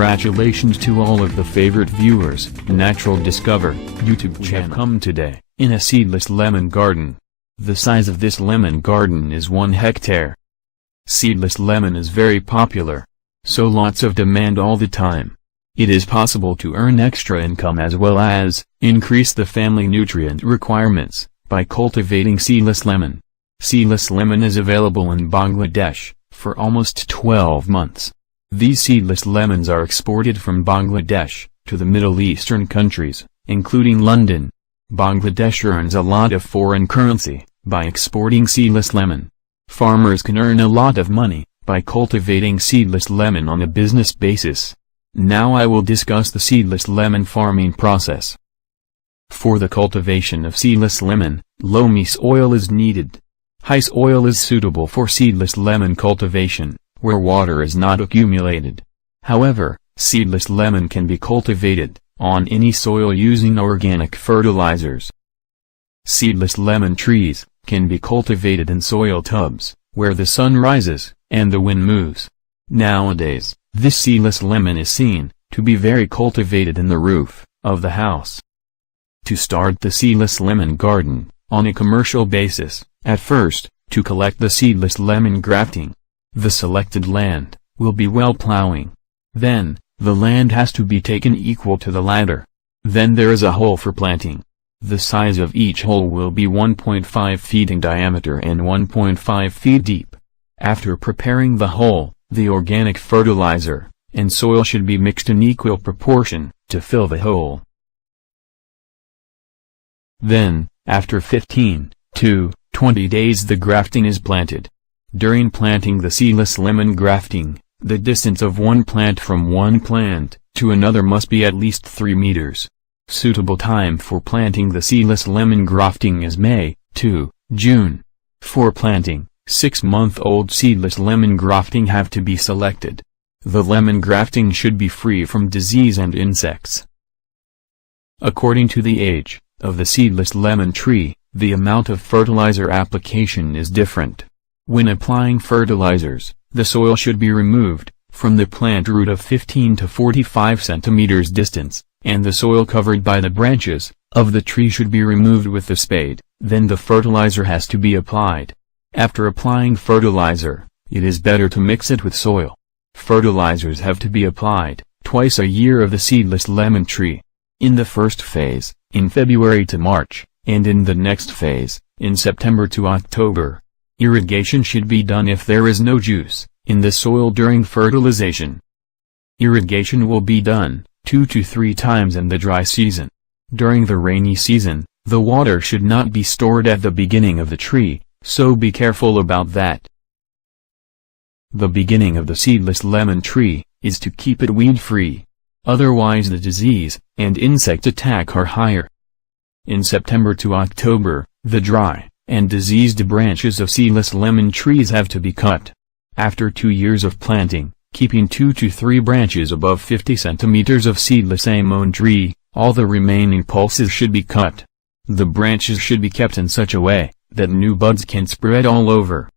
Congratulations to all of the favorite viewers. Natural Discover YouTube channel have come today in a seedless lemon garden. The size of this lemon garden is 1 hectare. Seedless lemon is very popular, so lots of demand all the time. It is possible to earn extra income as well as increase the family nutrient requirements by cultivating seedless lemon. Seedless lemon is available in Bangladesh for almost 12 months. These seedless lemons are exported from Bangladesh to the Middle Eastern countries, including London. Bangladesh earns a lot of foreign currency by exporting seedless lemon. Farmers can earn a lot of money by cultivating seedless lemon on a business basis. Now I will discuss the seedless lemon farming process. For the cultivation of seedless lemon, loamy soil is needed. High soil is suitable for seedless lemon cultivation, where water is not accumulated. However, seedless lemon can be cultivated on any soil using organic fertilizers. Seedless lemon trees can be cultivated in soil tubs, where the sun rises and the wind moves. Nowadays, this seedless lemon is seen to be very cultivated in the roof of the house. To start the seedless lemon garden on a commercial basis, at first, to collect the seedless lemon grafting, the selected land will be well plowing. Then, the land has to be taken equal to the ladder. Then there is a hole for planting. The size of each hole will be 1.5 feet in diameter and 1.5 feet deep. After preparing the hole, the organic fertilizer and soil should be mixed in equal proportion to fill the hole. Then, after 15 to 20 days the grafting is planted. During planting the seedless lemon grafting, the distance of one plant from one plant to another must be at least 3 meters. Suitable time for planting the seedless lemon grafting is May to June. For planting, 6-month-old seedless lemon grafting have to be selected. The lemon grafting should be free from disease and insects. According to the age of the seedless lemon tree, the amount of fertilizer application is different. When applying fertilizers, the soil should be removed from the plant root of 15 to 45 centimeters distance, and the soil covered by the branches of the tree should be removed with the spade. Then the fertilizer has to be applied. After applying fertilizer, it is better to mix it with soil. Fertilizers have to be applied twice a year of the seedless lemon tree. In the first phase, in February to March, and in the next phase, in September to October. Irrigation should be done if there is no juice in the soil during fertilization. Irrigation will be done 2 to 3 times in the dry season. During the rainy season, the water should not be stored at the beginning of the tree, so be careful about that. The beginning of the seedless lemon tree is to keep it weed-free. Otherwise the disease and insect attack are higher. In September to October, the dry and diseased branches of seedless lemon trees have to be cut. After 2 years of planting, keeping 2 to 3 branches above 50 centimeters of seedless lemon tree, all the remaining pulses should be cut. The branches should be kept in such a way that new buds can spread all over.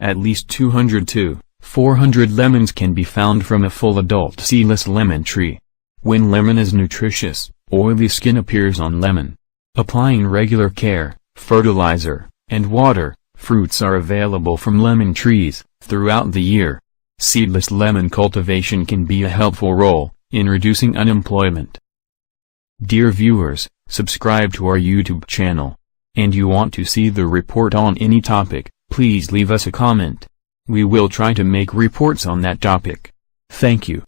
At least 200 to 400 lemons can be found from a full adult seedless lemon tree. When lemon is nutritious, oily skin appears on lemon. Applying regular care, fertilizer, and water, fruits are available from lemon trees throughout the year. Seedless lemon cultivation can be a helpful role in reducing unemployment. Dear viewers, subscribe to our YouTube channel. And you want to see the report on any topic, please leave us a comment. We will try to make reports on that topic. Thank you.